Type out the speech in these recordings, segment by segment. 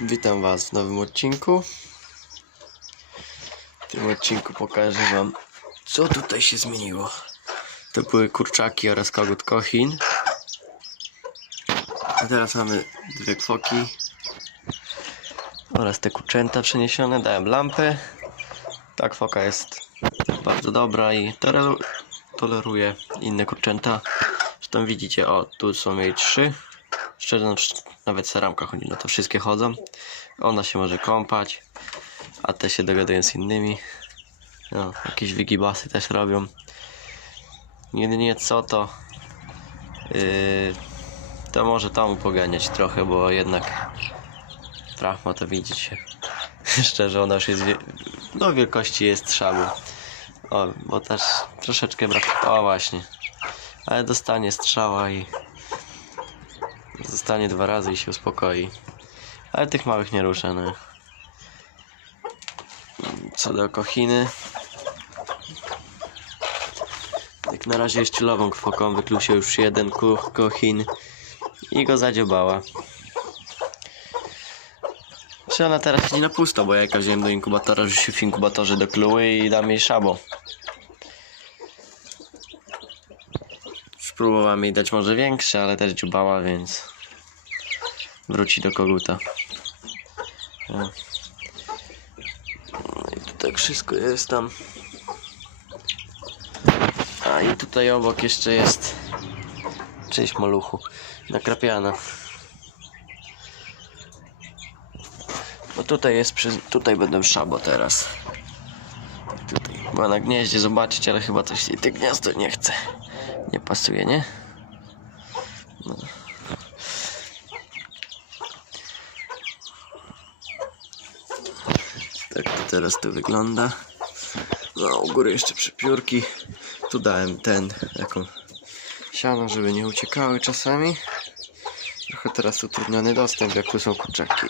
Witam Was w nowym odcinku. W tym odcinku pokażę Wam, co tutaj się zmieniło. To były kurczaki oraz kogut kochin. A teraz mamy dwie kwoki oraz te kurczęta przeniesione. Dałem lampę. Ta kwoka jest bardzo dobra i toleruje inne kurczęta. Zresztą widzicie, o, tu są jej trzy. Szczerze, no, nawet saramka chodzi, no to wszystkie chodzą. Ona się może kąpać, a te się dogadują z innymi. No, jakieś wigibasy też robią. Jedynie co to, yy, to może tam poganiać trochę, bo jednak Brahma to widzicie. Szczerze, ona już jest, wie- no wielkości jest szabu. O, bo też troszeczkę brak, o właśnie. Ale dostanie strzała i Zostanie dwa razy i się uspokoi. Ale tych małych nie ruszę, no. Co do kochiny. Jak na razie jest chillową kwoką, wykluł się już jeden ko kochin i go zadziobała. Czy ona teraz siedzi na pusto, bo jajka wziąłem do inkubatora, się w inkubatorze dokluły i dam jej szabo. Spróbowałem jej dać może większe, ale też dziubała, więc wróci do koguta. O. I tu tak wszystko jest tam. A i tutaj obok jeszcze jest część maluchu nakrapiana. Bo tutaj jest, przy, tutaj będę szabo teraz. Tutaj na gnieździe zobaczyć, ale chyba coś jej te gniazdo nie chce. Nie pasuje, nie? No. Tak to teraz to wygląda. No, u góry jeszcze przepiórki. Tu dałem ten, jaką siano, żeby nie uciekały czasami. Trochę teraz utrudniony dostęp, jak tu są kurczaki.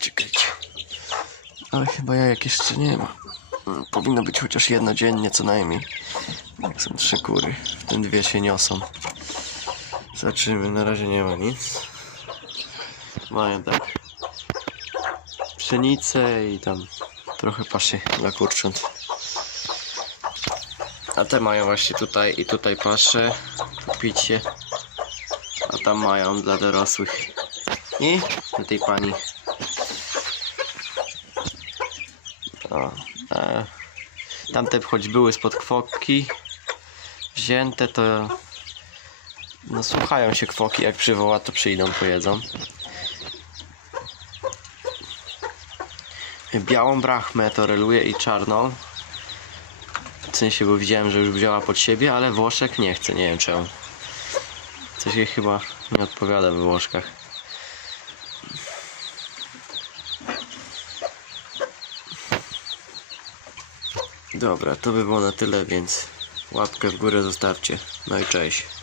Czekajcie. Ale chyba jajek jeszcze nie ma. Mm, Powinno być chociaż jedno dziennie co najmniej. Jak są trzy kury, tym dwie się niosą. Zobaczymy, na razie nie ma nic. Mają tak pszenicę i tam trochę paszy dla kurcząt. A te mają właśnie tutaj i tutaj pasze, tu picie. A tam mają dla dorosłych. I tej pani. O, e, tamte choć były spod kwoki wzięte, to no słuchają się kwoki, jak przywoła to przyjdą, pojedzą. Białą brachmę to reluje i czarną. W sensie, bo widziałem, że już wzięła pod siebie, ale Włoszek nie chce, nie wiem czemu. Coś jej chyba nie odpowiada we Włoszkach. Dobra, to by było na tyle, więc łapkę w górę zostawcie. No i cześć.